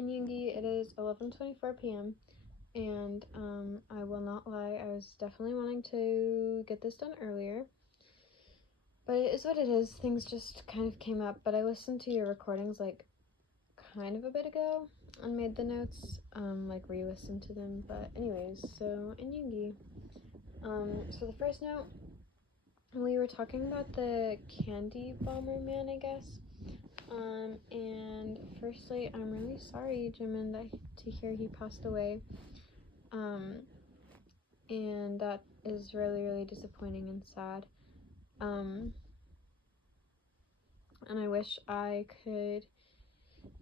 in Yoongi. It is 11:24 p.m. and I will not lie, I was definitely wanting to get this done earlier, but it is what it is. Things just kind of came up. But I listened to your recordings like kind of a bit ago and made the notes, like re-listened to them. But anyways, so in Yoongi, so the first note, we were talking about the candy bomber man, I guess. And firstly, I'm really sorry, Jimin, to hear he passed away. And that is really, really disappointing and sad. And I wish I could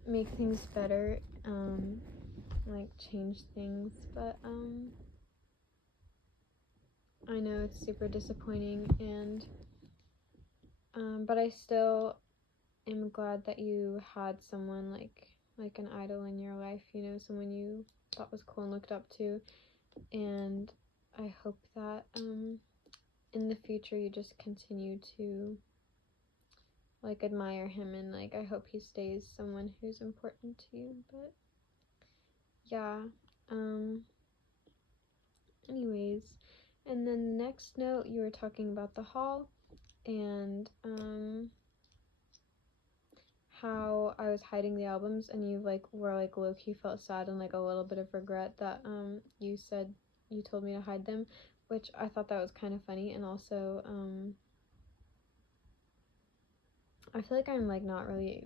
make things better, like change things, but I know it's super disappointing, and but I still am glad that you had someone like an idol in your life, you know, someone you thought was cool and looked up to, and I hope that in the future you just continue to like admire him, and like I hope he stays someone who's important to you. But yeah, anyways, and then the next note, you were talking about the hall and how I was hiding the albums, and you like were like low-key felt sad and like a little bit of regret that you said you told me to hide them, which I thought that was kind of funny. And also I feel like I'm like not really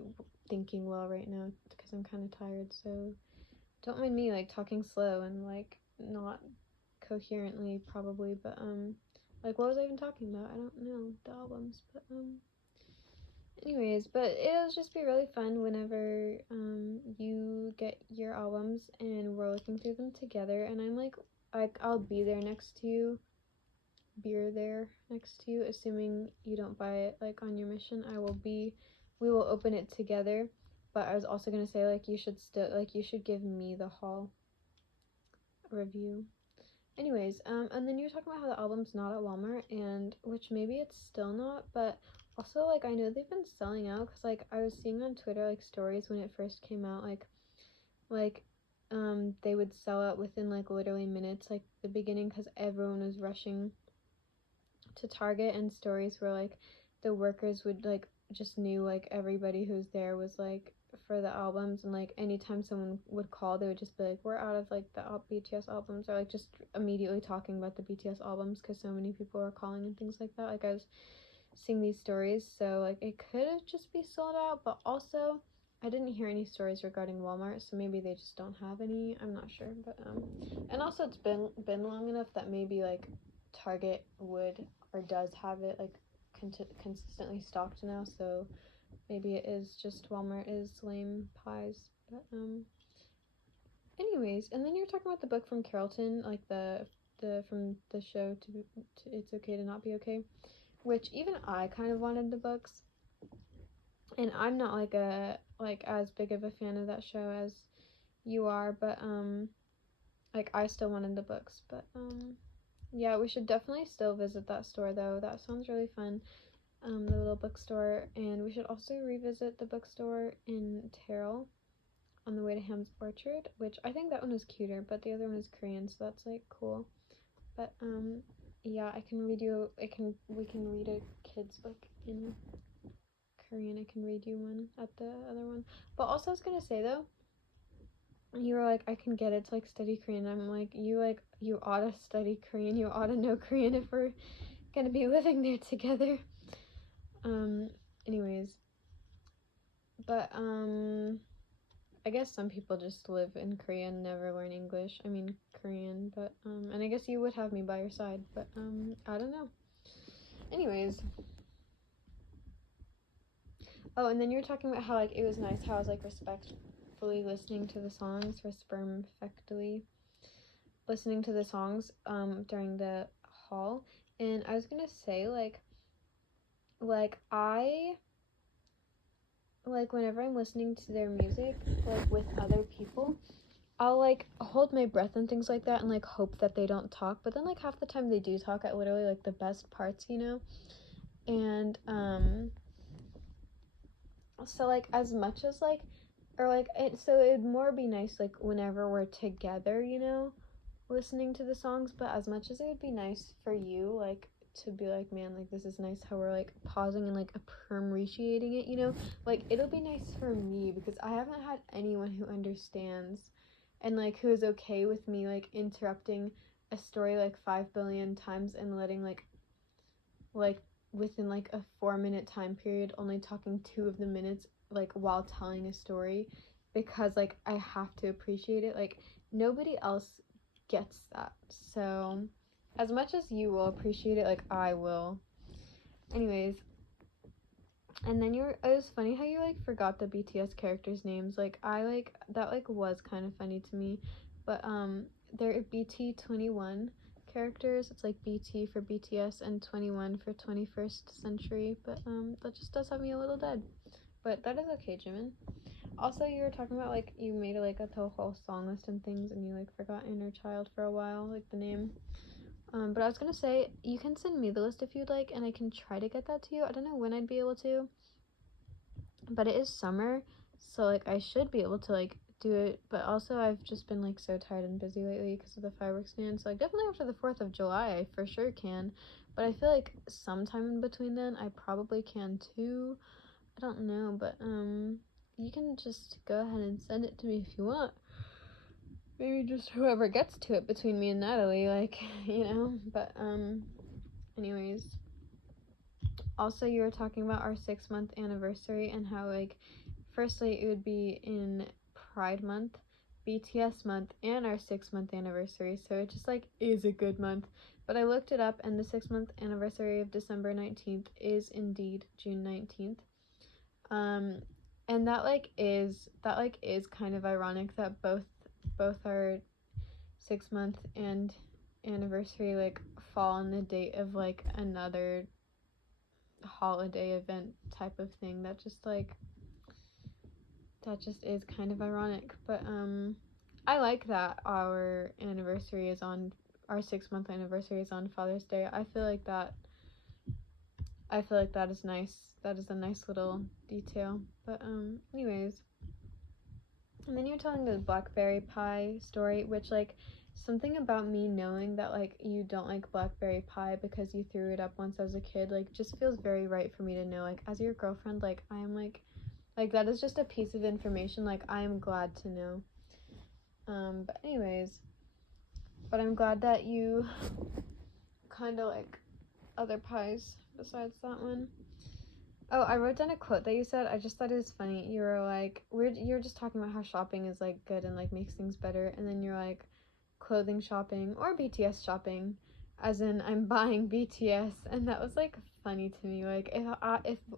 thinking well right now because I'm kind of tired, so don't mind me like talking slow and like not coherently probably. But like what was I even talking about? I don't know, the albums. But anyways, but it'll just be really fun whenever you get your albums and we're looking through them together, and I'm like I'll be there next to you, assuming you don't buy it like on your mission. We will open it together. But I was also gonna say, like, you should give me the haul review. Anyways, and then you're talking about how the album's not at Walmart, and which maybe it's still not, but also like I know they've been selling out, because like I was seeing on Twitter like stories when it first came out, like they would sell out within like literally minutes, like the beginning, because everyone was rushing to Target, and stories were like the workers would like just knew like everybody who's there was like for the albums, and like anytime someone would call, they would just be like, we're out of like the BTS albums, or like just immediately talking about the BTS albums because so many people were calling and things like that. Like I was seeing these stories, so like it could just be sold out, but also I didn't hear any stories regarding Walmart, so maybe they just don't have any. I'm not sure. But and also it's been long enough that maybe like Target would or does have it like consistently stocked now, so maybe it is just Walmart is lame pies. But anyways, and then you're talking about the book from Carrollton, like the from the show to It's Okay to Not Be Okay, which even I kind of wanted the books, and I'm not like as big of a fan of that show as you are, but like I still wanted the books. But yeah, we should definitely still visit that store though. That sounds really fun. The little bookstore, and we should also revisit the bookstore in Terrell on the way to Ham's Orchard, which I think that one was cuter, but the other one is Korean, so that's like cool. But yeah, we can read a kid's book in Korean. I can read you one at the other one. But also I was gonna say though, you were like, I can get it to like study Korean. I'm like, you ought to study Korean. You ought to know Korean if we're gonna be living there together. Anyways, but I guess some people just live in Korea and never learn English. I mean Korean, but and I guess you would have me by your side, but I don't know. Anyways, oh, and then you were talking about how like it was nice how I was like respectfully listening to the songs, listening to the songs during the haul. And I was gonna say I like whenever I'm listening to their music like with other people, I'll like hold my breath and things like that and like hope that they don't talk, but then like half the time they do talk at literally like the best parts, you know. And so like as much as like or like so it'd more be nice like whenever we're together, you know, listening to the songs. But as much as it would be nice for you, like, to be like, man, like, this is nice how we're like pausing and like appreciating it, you know, like, it'll be nice for me because I haven't had anyone who understands and like who is okay with me like interrupting a story like 5 billion times and letting like within like a 4-minute time period only talking 2 of the minutes like while telling a story, because like I have to appreciate it. Like, nobody else gets that. So as much as you will appreciate it, like, I will. Anyways, and then it was funny how you like forgot the BTS characters' names. Like, I like that, like, was kind of funny to me. But they're BT21 characters. It's like BT for BTS and 21 for 21st century. But that just does have me a little dead. But that is okay, Jimin. Also, you were talking about like you made like a whole song list and things, and you like forgot Inner Child for a while, like the name. But I was gonna say, you can send me the list if you'd like, and I can try to get that to you. I don't know when I'd be able to, but it is summer, so like I should be able to like do it. But also, I've just been like so tired and busy lately because of the fireworks ban. So like definitely after the 4th of July, I for sure can. But I feel like sometime in between then, I probably can too. I don't know, but you can just go ahead and send it to me if you want. Maybe just whoever gets to it between me and Natalie, like, you know. But anyways, also you were talking about our 6-month anniversary and how like firstly it would be in Pride month, BTS month, and our 6-month anniversary, so it just like is a good month. But I looked it up, and the 6-month anniversary of December 19th is indeed June 19th. And that is kind of ironic that both our 6-month and anniversary like fall on the date of like another holiday event type of thing. That just is kind of ironic. But I like that our 6-month anniversary is on Father's Day. I feel like that is nice. That is a nice little detail. But anyways, and then you're telling the blackberry pie story, which like something about me knowing that like you don't like blackberry pie because you threw it up once as a kid, like just feels very right for me to know. Like, as your girlfriend, like I am like that is just a piece of information like I am glad to know. But anyways, but I'm glad that you kind of like other pies besides that one. Oh, I wrote down a quote that you said. I just thought it was funny. You were like, you're just talking about how shopping is like good and like makes things better, and then you're like, clothing shopping or BTS shopping, as in I'm buying BTS, and that was like funny to me. Like,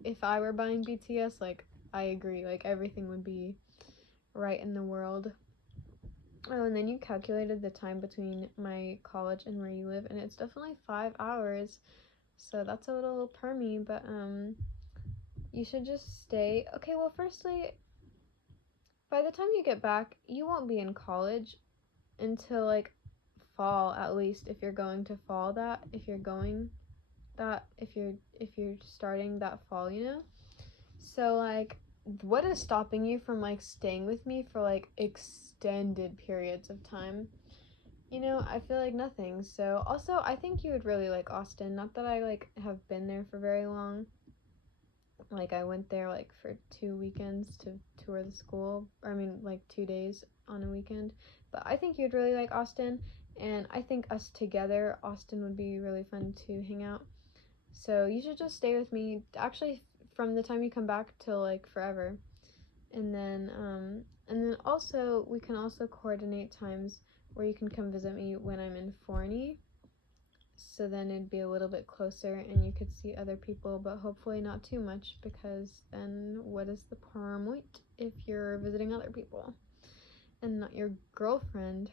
if I were buying BTS, like, I agree, like everything would be right in the world. Oh, and then you calculated the time between my college and where you live, and it's definitely 5 hours, so that's a little permy. But you should just stay. Okay, well, firstly, by the time you get back, you won't be in college until like fall, at least, if you're going to fall that, if you're starting that fall, you know. So like, what is stopping you from like staying with me for like extended periods of time? You know, I feel like nothing. So also, I think you would really like Austin. Not that I like have been there for very long. Like, I went there like for 2 weekends to tour the school, or I mean like 2 days on a weekend. But I think you'd really like Austin, and I think us together, Austin would be really fun to hang out. So you should just stay with me, actually, from the time you come back till like forever. And then also we can also coordinate times where you can come visit me when I'm in Forney. So then it'd be a little bit closer and you could see other people, but hopefully not too much, because then what is the point if you're visiting other people and not your girlfriend?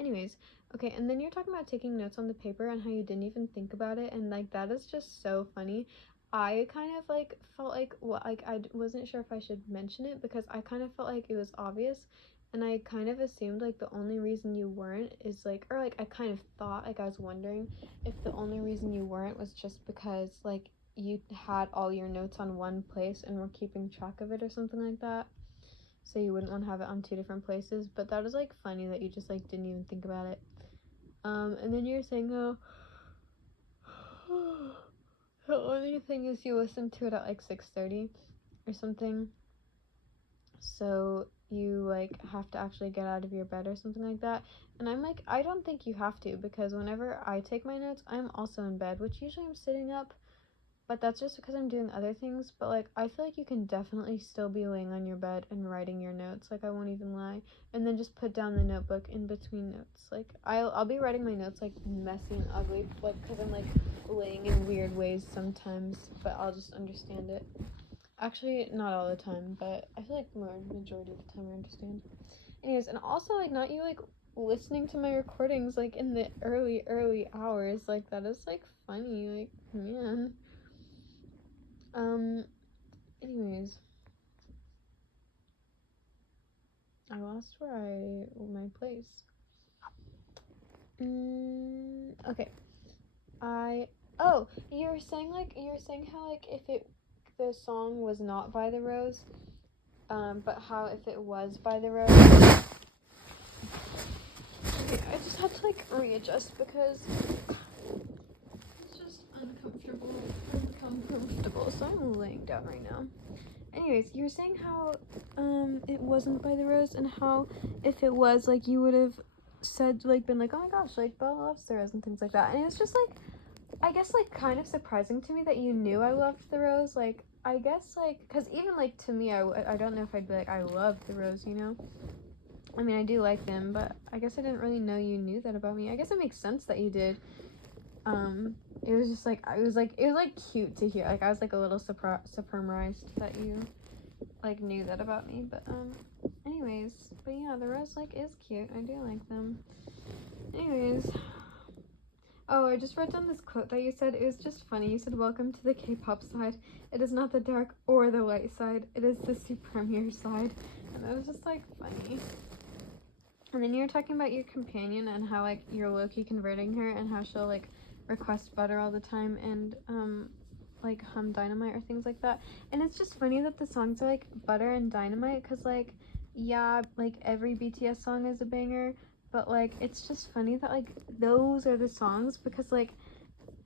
Anyways, okay, and then you're talking about taking notes on the paper and how you didn't even think about it, and like that is just so funny. I kind of like felt like, well, like I wasn't sure if I should mention it because I kind of felt like it was obvious, and I kind of assumed like the only reason you weren't is like, or like I kind of thought, like I was wondering if the only reason you weren't was just because like you had all your notes on one place and were keeping track of it or something like that. So you wouldn't want to have it on 2 different places. But that was like funny that you just like didn't even think about it. And then you're saying how the only thing is you listen to it at like 6:30 or something. So you like have to actually get out of your bed or something like that. And I'm like, I don't think you have to, because whenever I take my notes, I'm also in bed, which usually I'm sitting up, but that's just because I'm doing other things. But like, I feel like you can definitely still be laying on your bed and writing your notes, like, I won't even lie, and then just put down the notebook in between notes. Like, I'll be writing my notes like messy and ugly, like, because I'm like laying in weird ways sometimes, but I'll just understand it. Actually, not all the time, but I feel like majority of the time I understand. Anyways, and also, like, not you, like, listening to my recordings, like, in the early hours, like, that is, like, funny, like, man. Anyways. I lost my place. Okay. You were saying how, like, if the song was not by the Rose, but how if it was by the Rose. Okay, I just had to like readjust because it's just uncomfortable, so I'm laying down right now. Anyways, you were saying how it wasn't by the Rose, and how if it was, like, you would have said, like, been like, oh my gosh, like, Bella loves the Rose and things like that. And it was just like, I guess, like, kind of surprising to me that you knew I loved the Rose. Like, I guess, like, because even, like, to me, I don't know if I'd be like, I love the Rose, you know? I mean, I do like them, but I guess I didn't really know you knew that about me. I guess it makes sense that you did. It was just, like, it was, like, cute to hear. Like, I was, like, a little surprised that you, like, knew that about me. But, anyways. But, yeah, the Rose, like, is cute. I do like them. Anyways. Oh, I just wrote down this quote that you said. It was just funny. You said, welcome to the K-pop side. It is not the dark or the light side. It is the supremier side. And that was just, like, funny. And then you were talking about your companion and how, like, you're low-key converting her, and how she'll, like, request butter all the time and, like, hum Dynamite or things like that. And it's just funny that the songs are, like, Butter and Dynamite, because, like, yeah, like, every BTS song is a banger, but, like, it's just funny that, like, those are the songs, because, like,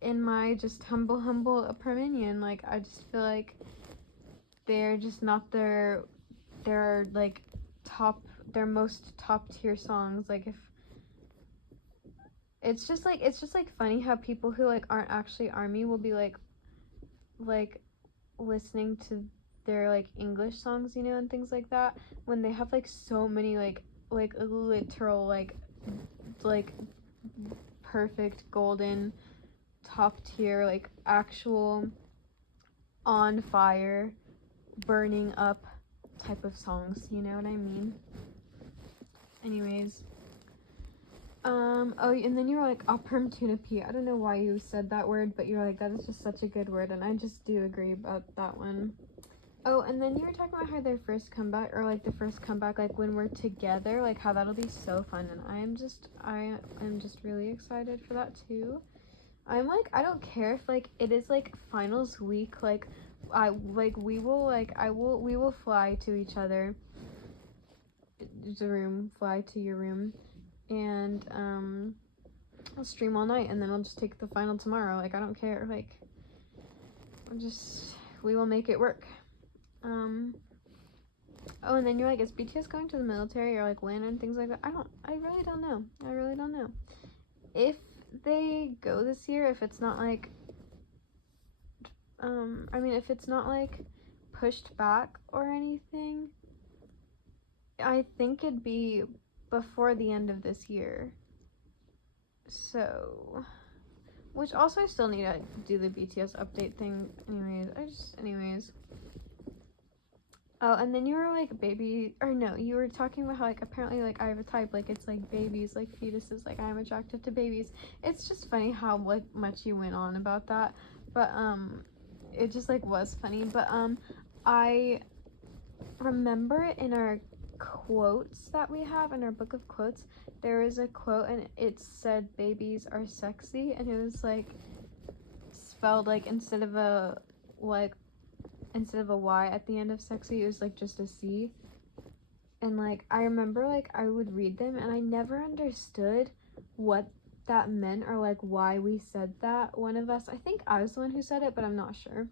in my just humble opinion, like, I just feel like they're just not their like, their most top tier songs. Like, if it's just like funny how people who, like, aren't actually ARMY will be like listening to their, like, English songs, you know, and things like that, when they have, like, so many like literal like perfect golden top tier, like, actual on fire burning up type of songs, you know what I mean? Anyways, oh, and then you were like, perm tuna pea. I don't know why you said that word, but you're like, that is just such a good word, and I just do agree about that one. Oh, and then you were talking about how their first comeback, or like the first comeback, like when we're together, like how that'll be so fun, and I am just really excited for that too. I'm like, I don't care if, like, it is like finals week, like, we will fly to each other, fly to your room, and I'll stream all night, and then I'll just take the final tomorrow. Like, I don't care. Like, we will make it work. Oh, and then you're like, is BTS going to the military, or like when, and things like that? I really don't know. If they go this year, if it's not like, if it's not like pushed back or anything, I think it'd be before the end of this year. So, which also I still need to do the BTS update thing. Anyways. Oh, and then you were like, you were talking about how, like, apparently, like, I have a type, like, it's like babies, like fetuses, like, I'm attracted to babies. It's just funny how, like, much you went on about that, but it just, like, was funny. But I remember in our quotes that we have in our book of quotes, there is a quote, and it said babies are sexy, and it was like spelled like instead of a Y at the end of sexy, it was like just a C. And like I remember like I would read them and I never understood what that meant or like why we said that. One of us, I think I was the one who said it, but I'm not sure.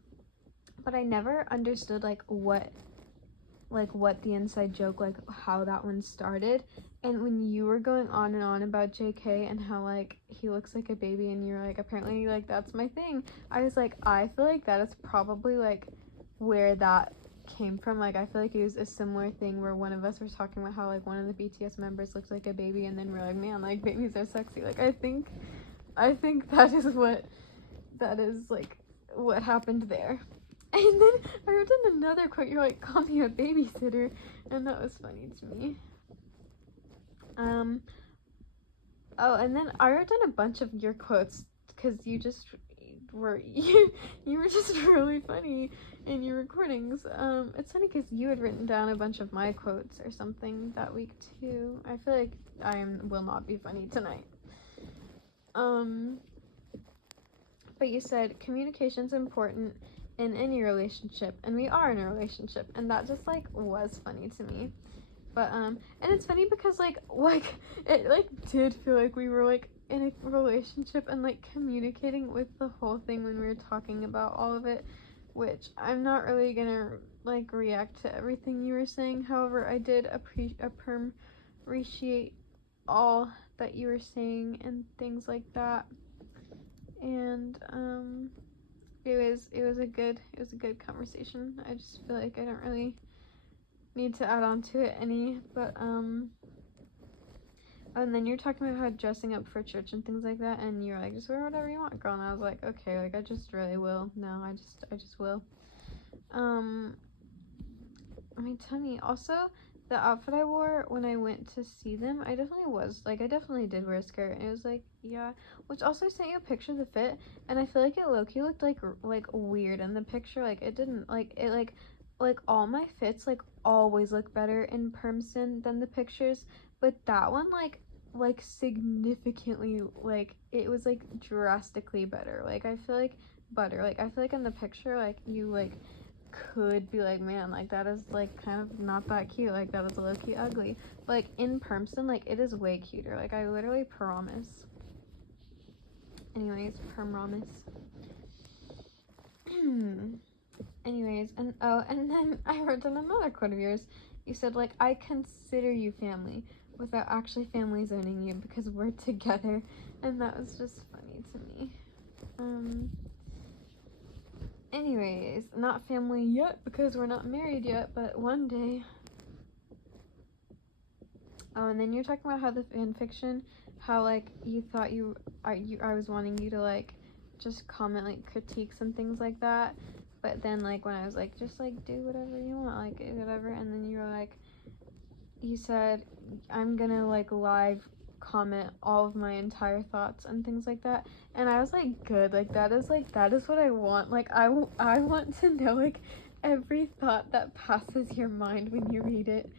But I never understood like what the inside joke, like how that one started. And when you were going on and on about JK and how like he looks like a baby and you're like, apparently like that's my thing, I was like, I feel like that is probably like where that came from. Like I feel like it was a similar thing where one of us was talking about how like one of the BTS members looks like a baby, and then we're like, man, like babies are sexy. Like I think that is like what happened there. And then I wrote down another quote. You're like, call me a babysitter, and that was funny to me. Oh, and then I wrote down a bunch of your quotes because you were just really funny in your recordings. It's funny because you had written down a bunch of my quotes or something that week too. I feel like I will not be funny tonight. But you said communication's important in any relationship, and we are in a relationship, and that just like was funny to me. But and it's funny because like it like did feel like we were like in a relationship and like communicating with the whole thing when we were talking about all of it, which I'm not really gonna like react to everything you were saying. However, I did appreciate all that you were saying and things like that. And it was a good conversation. I just feel like I don't really need to add on to it any, but and then you're talking about how dressing up for church and things like that, and you're like, just wear whatever you want, girl. And I was like, okay, like I just really will. No, I just will. My tummy. Also, the outfit I wore when I went to see them, I definitely did wear a skirt. And it was like, yeah. Which also, I sent you a picture of the fit, and I feel like it low-key looked like weird in the picture. Like it didn't like all my fits like always look better in person than the pictures, but that one like significantly, like it was like drastically better. Like I feel like in the picture like you like could be like, man, like that is like kind of not that cute, like that is low-key ugly. But like in person, like it is way cuter. Like I literally promise. Anyways, promise. Anyways, and then I wrote down another quote of yours. You said like, I consider you family without actually family zoning you because we're together, and that was just funny to me. Anyways, not family yet because we're not married yet, but one day. Oh, and then you're talking about how the fan fiction, how like you thought I was wanting you to like just comment like critiques and things like that, but then like when I was like, just like do whatever you want, like whatever, and then you were like, you said I'm gonna like live comment all of my entire thoughts and things like that, and I was like, good, like that is what I want. Like I want to know like every thought that passes your mind when you read it.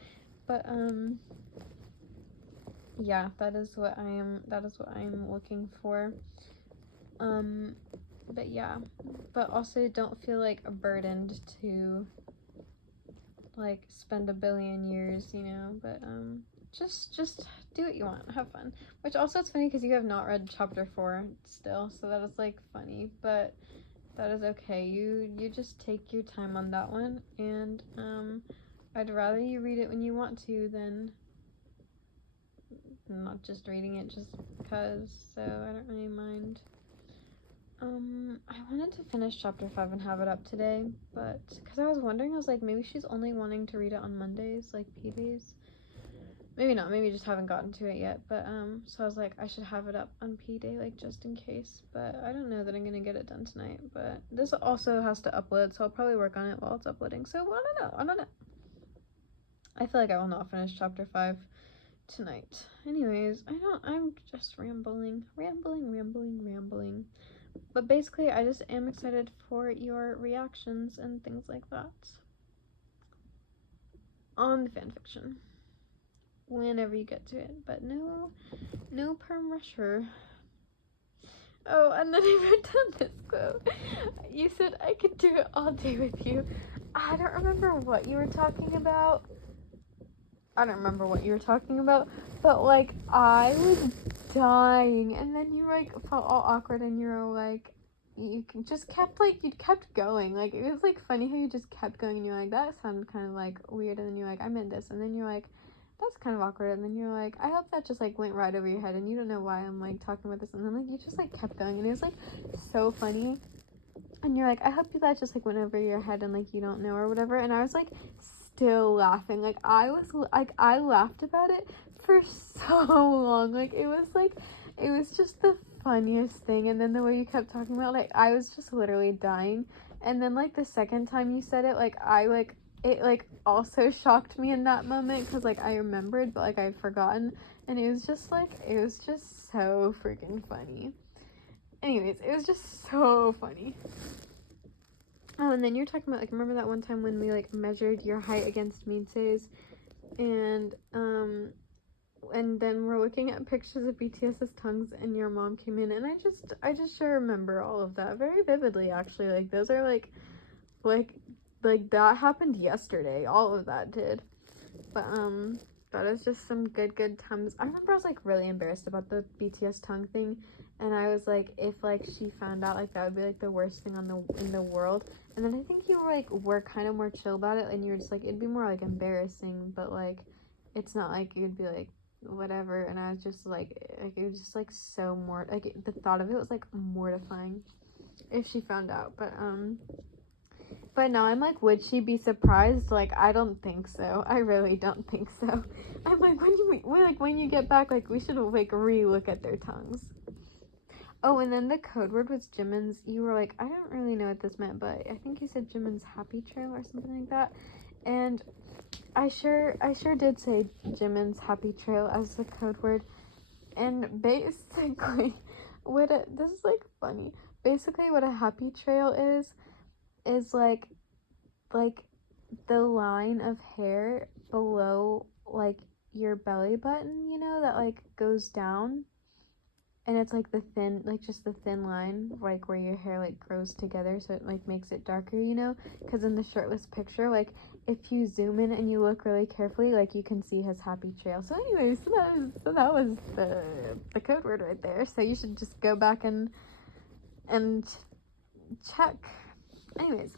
But yeah, that is what I am looking for. But yeah, but also don't feel like burdened to like spend a billion years, you know, but just do what you want, have fun. Which also, it's funny because you have not read chapter 4 still, so that is like funny, but that is okay. You just take your time on that one, and I'd rather you read it when you want to than not just reading it just because, so I don't really mind. I wanted to finish chapter 5 and have it up today, but because I was wondering, I was like, maybe she's only wanting to read it on Mondays, like P days. Maybe not, maybe just haven't gotten to it yet, but so I was like, I should have it up on P day, like just in case, but I don't know that I'm gonna get it done tonight. But this also has to upload, so I'll probably work on it while it's uploading, so I don't know. I feel like I will not finish chapter 5 tonight. Anyways, I'm just rambling. But basically, I just am excited for your reactions and things like that on the fanfiction whenever you get to it. But no perm rusher. Oh, and then I wrote down this quote. You said I could do it all day with you. I don't remember what you were talking about. But like I was dying, and then you like felt all awkward, and you were like, you just kept like, you kept going. Like, it was like funny how you just kept going, and you're like, that sounded kind of like weird, and then you're like, I meant this, and then you're like, that's kind of awkward, and then you're like, I hope that just like went right over your head, and you don't know why I'm like talking about this, and then like you just like kept going, and it was like so funny, and you're like, I hope that just like went over your head, and like you don't know or whatever, and I was like still laughing. Like I laughed about it for so long. Like it was just the funniest thing. And then the way you kept talking about, like, I was just literally dying. And then like the second time you said it, like it like also shocked me in that moment, because like I remembered but like I'd forgotten, and it was just so freaking funny. Anyways, it was just so funny. Oh, and then you're talking about, like, remember that one time when we like measured your height against Minse's, and then we're looking at pictures of BTS's tongues, and your mom came in, and I just sure remember all of that very vividly, actually. Like, those are like that happened yesterday. All of that did. But that is just some good times. I remember I was like really embarrassed about the BTS tongue thing, and I was like, if like she found out, like that would be like the worst thing in the world. And then I think you were kind of more chill about it, and you were just like, it'd be more like embarrassing, but like it's not like you'd be like whatever. And I was just like it was just like so the thought of it was like mortifying if she found out. But now I'm like, would she be surprised? Like, I don't think so. I really don't think so. I'm like, when you get back, like, we should like re-look at their tongues. Oh, and then the code word was Jimin's. You were like, I don't really know what this meant, but I think you said Jimin's happy trail or something like that. And I sure did say Jimin's happy trail as the code word. And basically, this is like funny. Basically, what a happy trail is like the line of hair below like your belly button, you know, that like goes down, and it's like the thin line, like where your hair like grows together, so it like makes it darker, you know, because in the shirtless picture, like if you zoom in and you look really carefully, like you can see his happy trail. So anyways, that was the code word right there. So you should just go back and check. Anyways,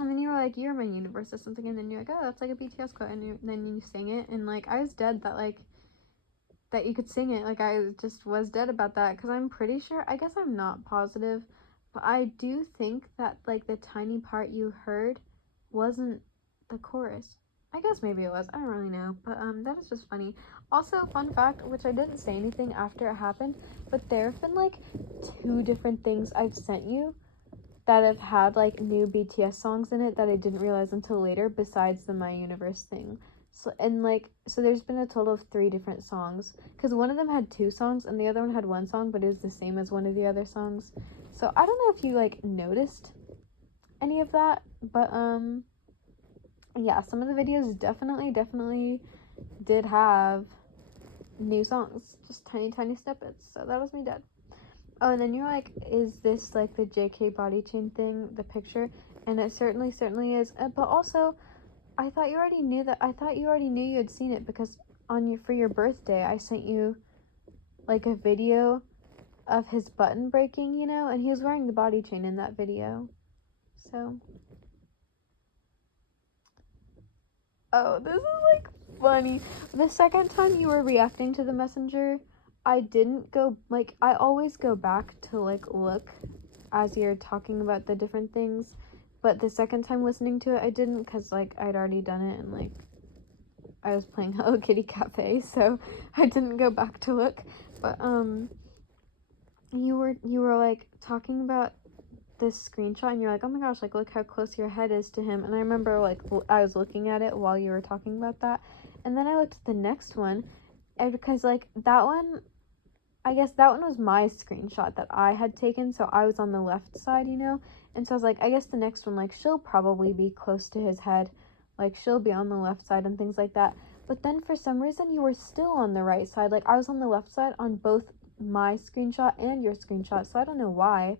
and then you were like, you're my universe or something, and then you're like, oh, that's like a BTS quote, and then you sang it, and like I was dead that you could sing it. Like I just was dead about that, because I'm pretty sure, I guess I'm not positive, but I do think that like the tiny part you heard wasn't the chorus. I guess maybe it was, I don't really know, but that is just funny. Also, fun fact, which I didn't say anything after it happened, but there have been like 2 different things I've sent you that have had like new BTS songs in it that I didn't realize until later, besides the My Universe thing. So there's been a total of 3 different songs, because one of them had 2 songs and the other one had 1 song, but it was the same as one of the other songs. So I don't know if you like noticed any of that, but yeah, some of the videos definitely did have new songs, just tiny snippets. So that was me dead. Oh, and then you're like, is this like the JK body chain thing, the picture? And it certainly is. But also, I thought you already knew you had seen it, because for your birthday, I sent you like a video of his button breaking, you know, and he was wearing the body chain in that video. So, oh, this is like funny. The second time you were reacting to the messenger, I didn't go, like, I always go back to like look as you're talking about the different things, but the second time listening to it I didn't, because like I'd already done it, and like I was playing Hello Kitty Cafe, so I didn't go back to look. But you were like talking about this screenshot, and you're like, oh my gosh, like look how close your head is to him. And I remember like I was looking at it while you were talking about that, and then I looked at the next one, and because like that one, I guess that one was my screenshot that I had taken, so I was on the left side, you know? And so I was like, I guess the next one, like, she'll probably be close to his head. Like, she'll be on the left side and things like that. But then for some reason, you were still on the right side. Like, I was on the left side on both my screenshot and your screenshot, so I don't know why.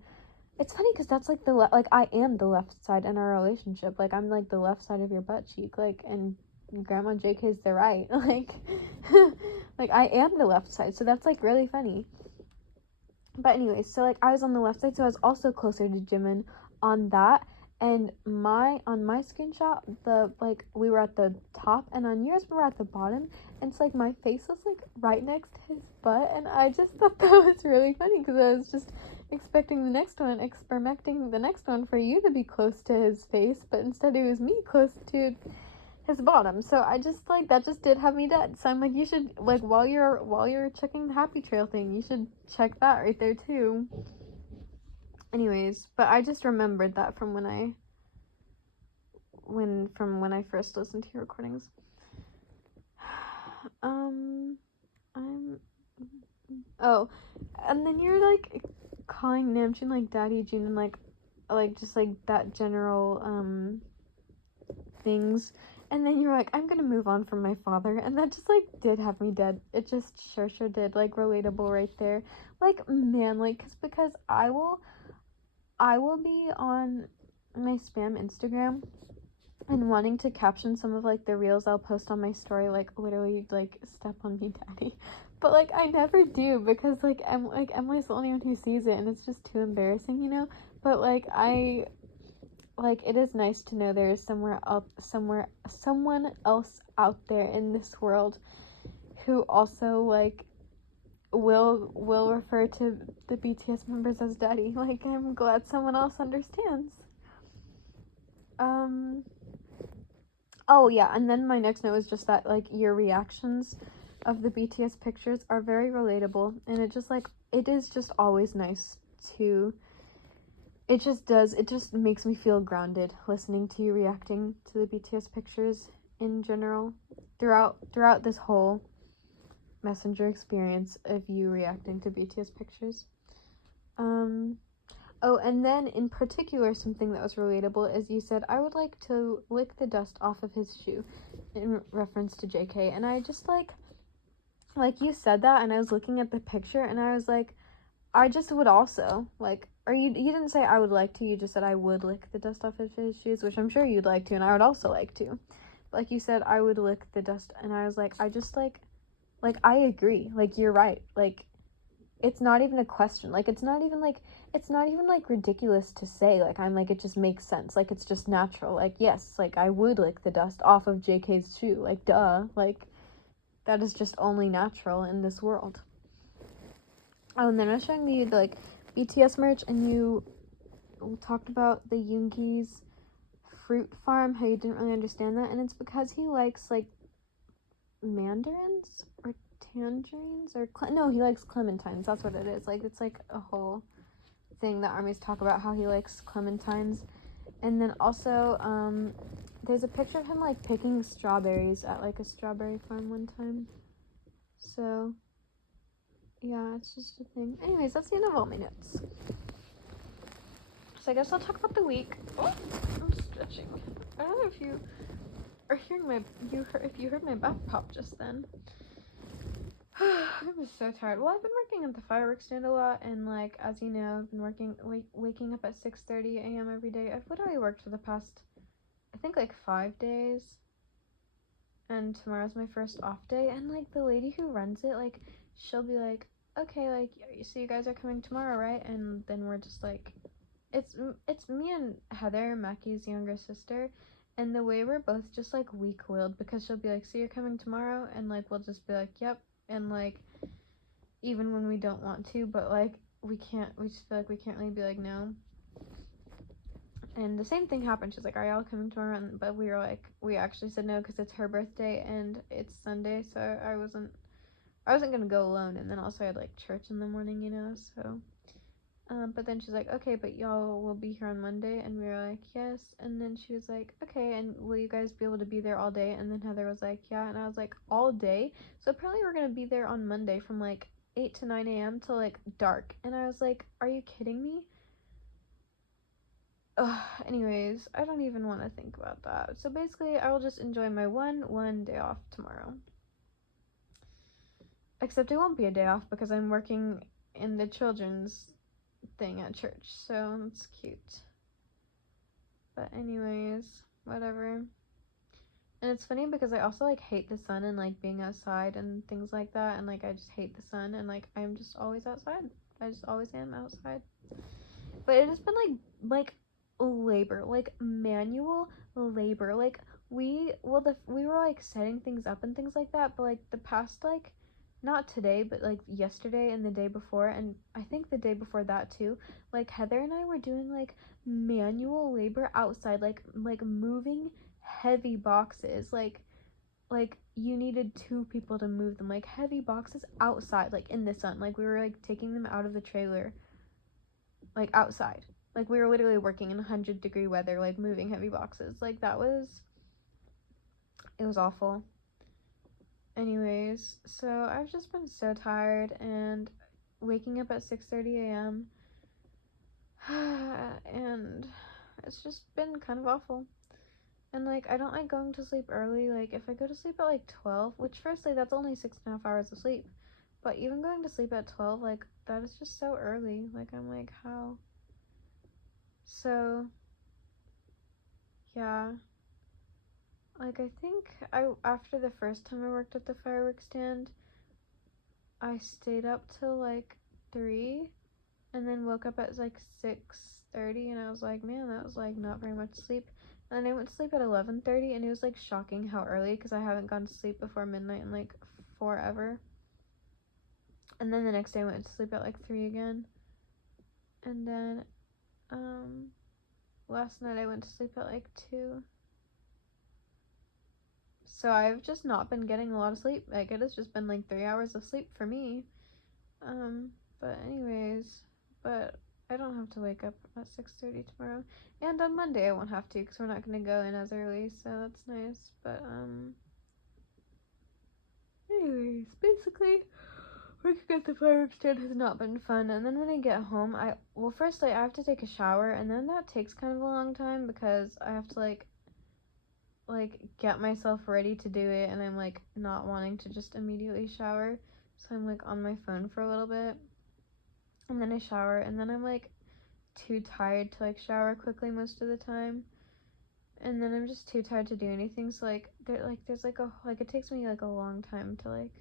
It's funny because that's like like I am the left side in our relationship. Like I'm like the left side of your butt cheek, like, and Grandma JK's the right. Like like I am the left side, so that's like really funny. But anyways, so like I was on the left side, so I was also closer to Jimin on that. And on my screenshot, the like we were at the top, and on yours we were at the bottom. And it's like my face was like right next to his butt, and I just thought that was really funny because I was just expecting the next one for you to be close to his face, but instead it was me close to his bottom. So I just like that just did have me dead. So I'm like, you should like while you're checking the happy trail thing, you should check that right there too. Anyways, but I just remembered that from when I first listened to your recordings. And then you're like calling Namjoon like Daddy June and like just like that general things, and then you're like, I'm gonna move on from my father, and that just like did have me dead. It just sure did, like, relatable right there. Like, man, like because I will be on my spam Instagram and wanting to caption some of like the reels I'll post on my story, like literally like step on me daddy, but like I never do because like Emily's the only one who sees it and it's just too embarrassing, you know. But like it is nice to know there is someone else out there in this world who also like will refer to the BTS members as daddy. Like, I'm glad someone else understands. Oh yeah, and then my next note is just that like your reactions of the BTS pictures are very relatable, and it is just always nice to, it just makes me feel grounded listening to you reacting to the BTS pictures in general throughout this whole messenger experience of you reacting to BTS pictures. Oh, and then in particular, something that was relatable is you said, I would like to lick the dust off of his shoe, in reference to JK. And I just like you said that, and I was looking at the picture, and I was like, I just would also, like, or you didn't say I would like to, you just said I would lick the dust off of his shoes, which I'm sure you'd like to, and I would also like to. But like you said, I would lick the dust, and I was like, I just like, I agree. Like, you're right. Like, it's not even a question. Like, it's not even ridiculous to say. Like, I'm like, it just makes sense. Like, it's just natural. Like, yes, like, I would lick the dust off of JK's shoe. Like, duh. Like, that is just only natural in this world. Oh, and then I was showing you the, like, BTS merch, and you talked about the Yoongi's fruit farm, how you didn't really understand that, and it's because he likes, like, mandarins or tangerines or no, he likes clementines. That's what it is. Like, it's like a whole thing that armies talk about, how he likes clementines. And then also there's a picture of him like picking strawberries at like a strawberry farm one time. So yeah, it's just a thing. Anyways, that's the end of all my notes. So I guess I'll talk about the week. Oh, I'm stretching. I don't know if you are hearing if you heard my back pop just then. I was so tired. Well, I've been working at the fireworks stand a lot, and like, as you know, I've been waking up at 6:30 a.m. every day. I've literally worked for the past, I think, like 5 days, and tomorrow's my first off day. And like, the lady who runs it, like, she'll be like, okay, like, so you guys are coming tomorrow, right? And then we're just like, it's me and Heather, Mackie's younger sister, and the way we're both just like weak-willed, because she'll be like, so you're coming tomorrow, and like, we'll just be like, yep. And like, even when we don't want to, but like, we just feel like we can't really be like, no. And the same thing happened. She's like, are y'all coming tomorrow? But we were like, we actually said no because it's her birthday and it's Sunday, so I wasn't gonna go alone. And then also I had like church in the morning, you know, so but then she's like, okay, but y'all will be here on Monday, and we were like, yes. And then she was like, okay, and will you guys be able to be there all day? And then Heather was like, yeah. And I was like, all day? So apparently we're gonna be there on Monday from like 8 to 9 a.m. till like dark. And I was like, are you kidding me? Anyways, I don't even want to think about that. So basically, I will just enjoy my one day off tomorrow. Except it won't be a day off because I'm working in the children's thing at church, so it's cute. But anyways, whatever. And it's funny because I also like hate the sun and like being outside and things like that, and like I just hate the sun, and like I'm just always outside. I just always am outside. But it has been like labor, like manual labor. Like we were like setting things up and things like that, but like the past, like not today, but like yesterday and the day before, and I think the day before that too, like Heather and I were doing like manual labor outside, like moving heavy boxes, like you needed 2 people to move them, like heavy boxes outside, like in the sun, like we were like taking them out of the trailer, like outside, like we were literally working in 100-degree weather, like moving heavy boxes. Like it was awful. Anyways, so I've just been so tired and waking up at 6:30 a.m. and it's just been kind of awful. And like I don't like going to sleep early. Like if I go to sleep at like 12, which firstly that's only 6.5 hours of sleep, but even going to sleep at 12, like that is just so early. Like I'm like, how? So yeah, like I think after the first time I worked at the fireworks stand, I stayed up till like 3 and then woke up at like 6:30, and I was like, man, that was like not very much sleep. And then I went to sleep at 11:30, and it was like shocking how early, because I haven't gone to sleep before midnight in like forever. And then the next day I went to sleep at like 3 again. And then last night I went to sleep at like 2. So I've just not been getting a lot of sleep. Like it has just been like 3 hours of sleep for me. But anyways, but I don't have to wake up at 6:30 tomorrow. And on Monday I won't have to, because we're not going to go in as early, so that's nice. But anyways, basically working at the fireworks stand has not been fun. And then when I get home, first I have to take a shower, and then that takes kind of a long time because I have to like get myself ready to do it, and I'm like not wanting to just immediately shower, so I'm like on my phone for a little bit, and then I shower, and then I'm like too tired to like shower quickly most of the time, and then I'm just too tired to do anything, so there's it takes me like a long time to like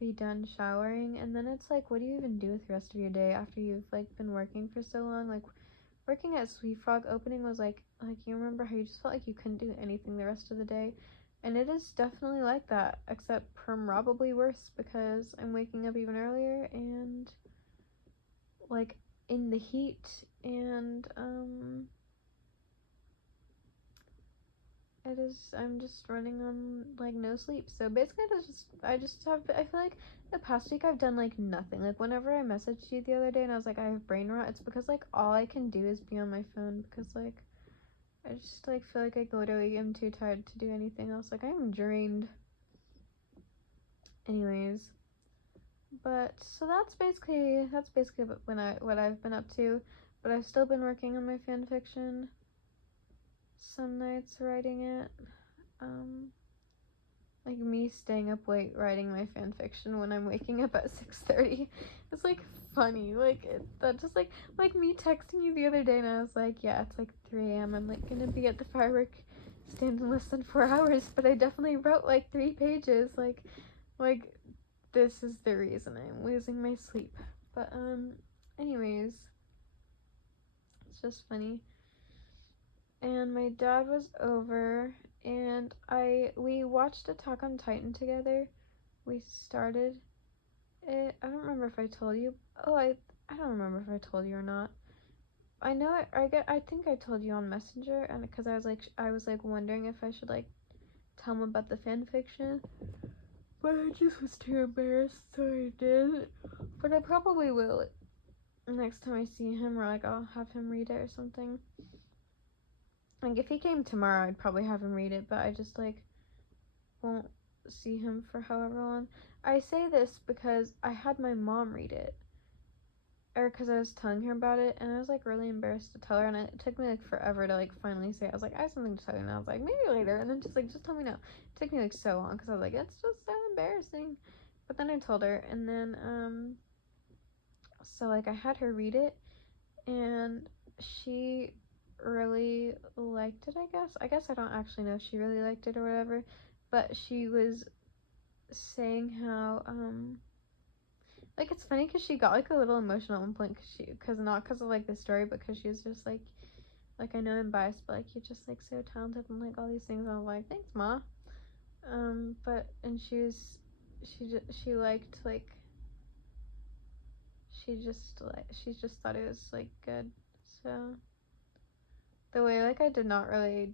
be done showering, and then it's like, what do you even do with the rest of your day after you've like been working for so long? Like working at Sweet Frog opening was like you remember how you just felt like you couldn't do anything the rest of the day, and it is definitely like that, except probably worse, because I'm waking up even earlier and like in the heat, and I'm just running on like no sleep. So basically I feel like the past week I've done like nothing. Like whenever I messaged you the other day and I was like I have brain rot, it's because like all I can do is be on my phone, because like I just like feel like I literally am too tired to do anything else. Like I'm drained. Anyways, but so that's basically what I've been up to. But I've still been working on my fan fiction. Some nights writing it. Like me staying up late writing my fan fiction when I'm waking up at 6:30. It's like funny. Like that just like me texting you the other day, and I was like, yeah, it's like 3 a.m. I'm like gonna be at the firework stand in less than 4 hours, but I definitely wrote like 3 pages. Like this is the reason I'm losing my sleep. But anyways, it's just funny. And my dad was over, and we watched Attack on Titan together. We started it. I don't remember if I told you. I don't remember if I told you or not. I know I think I told you on Messenger, and because I was like wondering if I should like tell him about the fan fiction, but I just was too embarrassed, so I did. But I probably will next time I see him, or like I'll have him read it or something. Like if he came tomorrow, I'd probably have him read it, but I just like won't see him for however long. I say this because I had my mom read it, or because I was telling her about it, and I was like really embarrassed to tell her, and it took me like forever to like finally say it. I was like, I have something to tell you, and I was like, maybe later, and then just tell me now. It took me like so long because I was like, it's just so embarrassing. But then I told her, and then So like I had her read it, and she really liked it. I guess I don't actually know if she really liked it or whatever, but she was saying how like it's funny because she got like a little emotional at one point because not because of like the story, but because she was just like I know I'm biased, but like you're just like so talented and like all these things. And I was like, thanks, Ma. But and she liked like she just thought it was like good. So the way like I did not really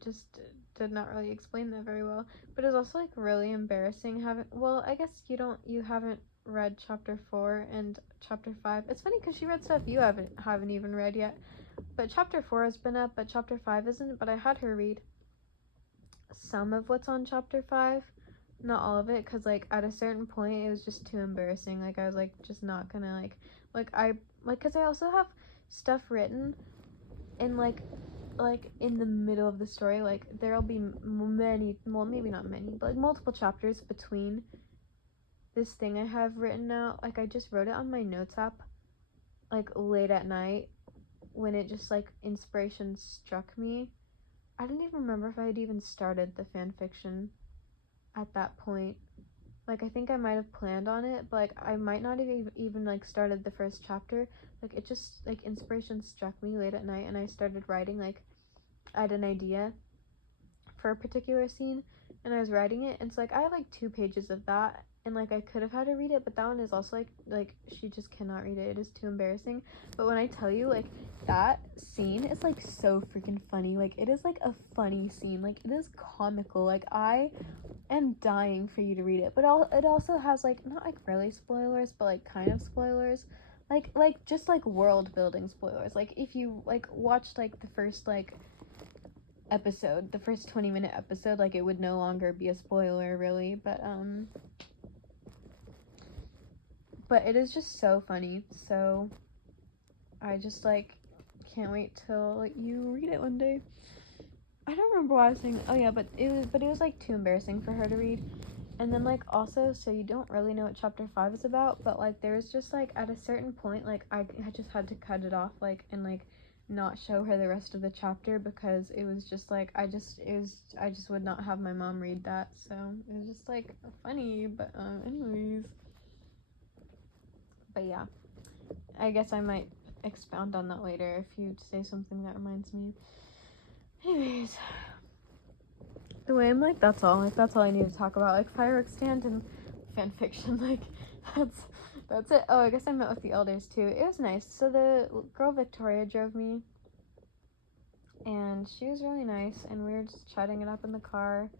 explain that very well, but it was also like really embarrassing having. Well, I guess you haven't read chapter 4 and chapter 5. It's funny because she read stuff you haven't even read yet. But chapter 4 has been up, but chapter 5 isn't. But I had her read some of what's on chapter 5, not all of it, because like at a certain point it was just too embarrassing. Like I was like just not gonna because I also have stuff written in like in the middle of the story. Like there'll be many, well maybe not many, but like multiple chapters between this thing I have written out. Like I just wrote it on my notes app like late at night when it just like inspiration struck me. I don't even remember if I had even started the fan fiction at that point. Like I think I might have planned on it, but like I might not have even like started the first chapter. Like it just like inspiration struck me late at night, and I started writing. Like I had an idea for a particular scene, and I was writing it, and so like I have like 2 pages of that, and like I could have had her read it, but that one is also like she just cannot read it. It is too embarrassing. But when I tell you, like that scene is like so freaking funny. Like it is like a funny scene. Like it is comical. Like I am dying for you to read it. But it also has like not like really spoilers, but like kind of spoilers. Like just like world building spoilers. Like if you like watched like the first like episode, the first 20-minute episode, like it would no longer be a spoiler really, but it is just so funny. So I just like can't wait till you read it one day. I don't remember why I was saying, oh yeah, but it was like too embarrassing for her to read. And then like also, so you don't really know what chapter 5 is about, but like there's just like at a certain point, like I just had to cut it off, like, and like not show her the rest of the chapter, because it was just like I just would not have my mom read that. So it was just like funny. But anyways, but yeah, I guess I might expound on that later if you say something that reminds me. Anyways, the way I'm like, that's all I need to talk about. Like fireworks stand and fan fiction, like that's it. Oh, I guess I met with the elders too. It was nice. So the girl Victoria drove me, and she was really nice, and we were just chatting it up in the car.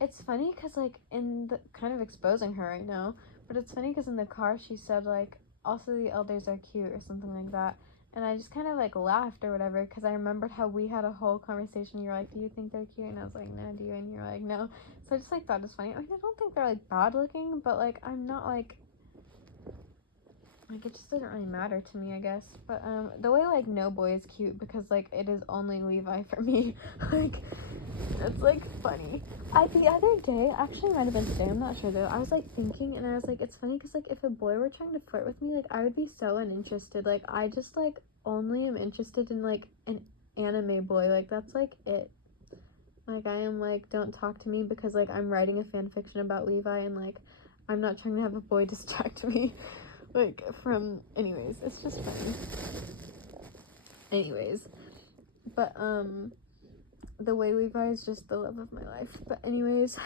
It's funny because like in the kind of exposing her right now, but it's funny because in the car she said like also the elders are cute or something like that. And I just kind of like laughed or whatever, because I remembered how we had a whole conversation. You're like, do you think they're cute? And I was like, no, do you? And you're like, no. So I just like thought it was funny. I mean, I don't think they're like bad looking, but like I'm not like it just doesn't really matter to me, I guess. But the way like no boy is cute, because like it is only Levi for me. Like it's like funny. The other day, actually might have been today, I'm not sure though, I was like thinking, and I was like, it's funny because like if a boy were trying to flirt with me, like I would be so uninterested. Like I just like only am interested in like an anime boy. Like that's like it. Like I am like, don't talk to me because like I'm writing a fan fiction about Levi, and like I'm not trying to have a boy distract me like from, anyways, it's just funny. Anyways, but the way Levi is just the love of my life. But anyways,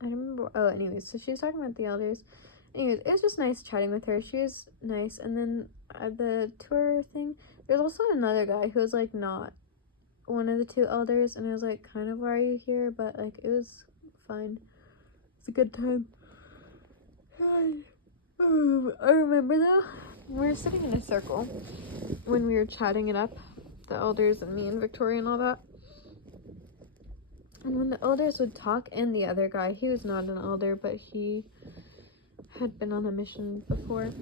I don't remember. Oh, anyways, so she was talking about the elders. Anyways, it was just nice chatting with her. She was nice. And then at the tour thing, there's also another guy who was like not one of the 2 elders, and I was like, kind of, why are you here? But like it was fine. It's a good time. I remember though, we were sitting in a circle when we were chatting it up, the elders and me and Victoria and all that. And when the elders would talk, and the other guy, he was not an elder, but he had been on a mission before,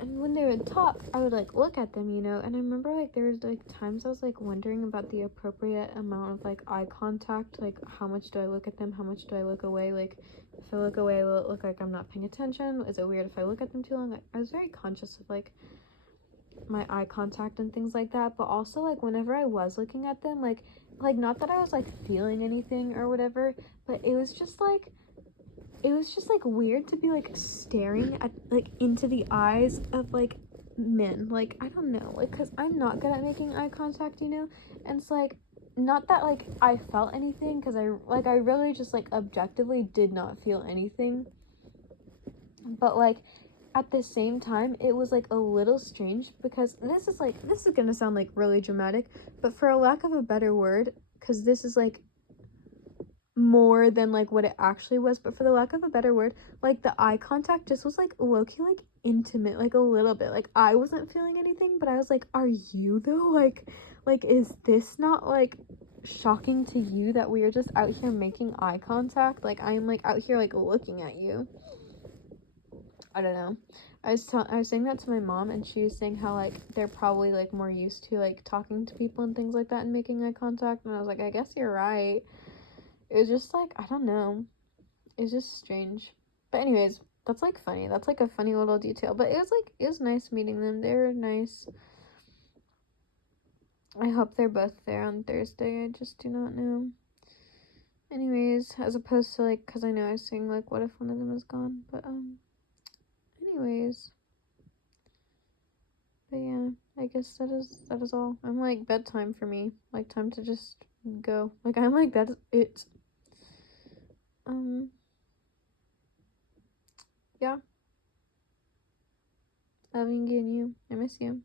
and when they would talk, I would like look at them, you know, and I remember like there was like times I was like wondering about the appropriate amount of like eye contact, like how much do I look at them, how much do I look away, like if I look away will it look like I'm not paying attention, is it weird if I look at them too long? I was very conscious of like my eye contact and things like that, but also like whenever I was looking at them, like not that I was like feeling anything or whatever, but it was just like weird to be like staring at like into the eyes of like men, like I don't know, like because I'm not good at making eye contact, you know, and it's like not that like I felt anything, because I really just like objectively did not feel anything, but like at the same time it was like a little strange, because this is gonna sound like really dramatic, but for a lack of a better word, because this is like more than like what it actually was, but for the lack of a better word, like the eye contact just was like low-key like intimate, like a little bit, like I wasn't feeling anything, but I was like, are you though? Like is this not like shocking to you that we are just out here making eye contact? Like I'm like out here like looking at you. I don't know. I was saying that to my mom, and she was saying how like they're probably like more used to like talking to people and things like that and making eye contact, and I was like, I guess you're right. It was just like, I don't know, it's just strange. But anyways, that's like funny, that's like a funny little detail, but it was nice meeting them. They're nice. I hope they're both there on Thursday. I just do not know. Anyways, as opposed to like, because I know I was saying like what if one of them is gone, but anyways, but yeah, I guess that is all. I'm like bedtime for me, like time to just go, like I'm like that is it. Yeah, loving you and you, I miss you.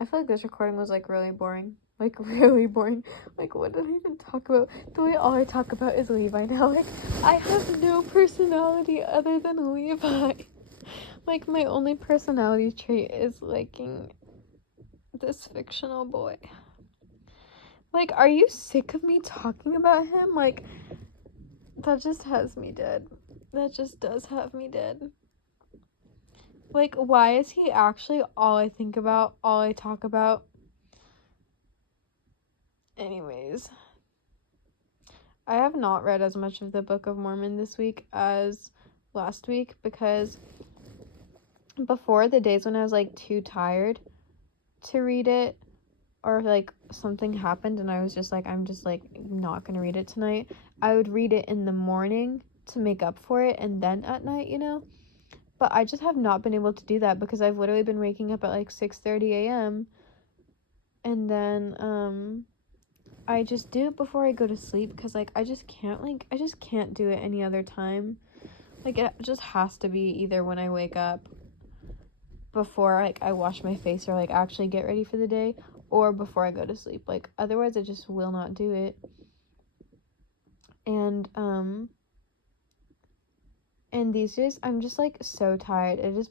I feel like this recording was like really boring, like really boring. Like what did I even talk about? The way all I talk about is Levi now. Like I have no personality other than Levi. Like my only personality trait is liking this fictional boy. Like, are you sick of me talking about him? Like, that just has me dead. That just does have me dead. Like, why is he actually all I think about, all I talk about? Anyways, I have not read as much of the Book of Mormon this week as last week, because before, the days when I was like too tired to read it, or like something happened and I was just like, I'm just like not gonna read it tonight, I would read it in the morning to make up for it, and then at night, you know. But I just have not been able to do that, because I've literally been waking up at like 6:30 a.m. and then I just do it before I go to sleep, because like I just can't do it any other time. Like it just has to be either when I wake up before like I wash my face or like actually get ready for the day, or before I go to sleep. Like otherwise I just will not do it. And these days I'm just like so tired. It has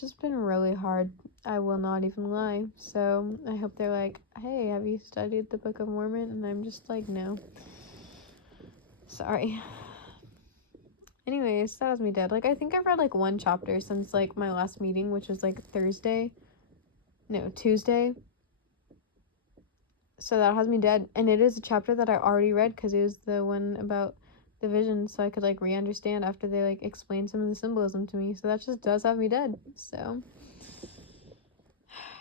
just been really hard. I will not even lie. So I hope they're like, hey, have you studied the Book of Mormon? And I'm just like, no. Sorry. Anyways, that has me dead. Like I think I've read like one chapter since like my last meeting, which was like Tuesday. So that has me dead. And it is a chapter that I already read, because it was the one about the vision, so I could like re-understand after they like explained some of the symbolism to me. So that just does have me dead. So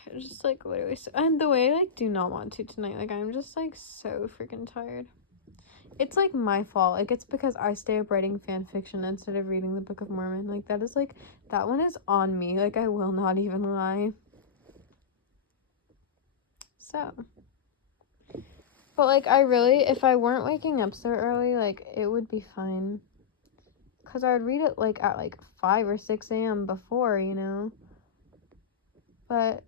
it's just like literally and the way I like do not want to tonight. Like I'm just like so freaking tired. It's like my fault. Like it's because I stay up writing fan fiction instead of reading the Book of Mormon. Like that is like, that one is on me. Like I will not even lie. So, but like I really, if I weren't waking up so early, like it would be fine, because I would read it like at like 5 or 6 a.m. before, you know. But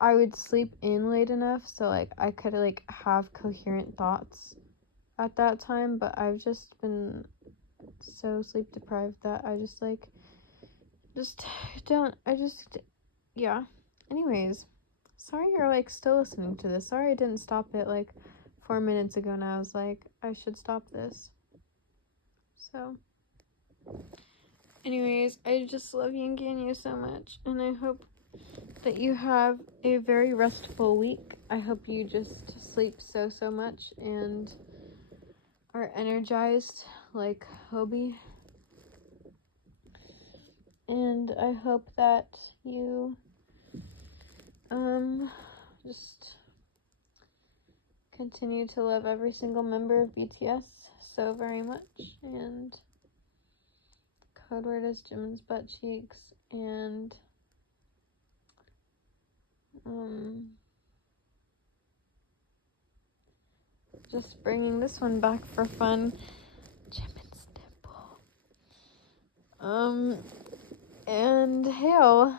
I would sleep in late enough so like I could like have coherent thoughts at that time. But I've just been so sleep deprived that I just like yeah. Anyways, sorry you're like still listening to this. Sorry I didn't stop it like 4 minutes ago, and I was like, I should stop this. So Anyways, I just love Yankee and you so much, and I hope that you have a very restful week. I hope you just sleep so much and are energized like Hobie. And I hope that you just continue to love every single member of BTS so very much. And code word is Jimin's butt cheeks. And just bringing this one back for fun. Jimin's dimple. And hail.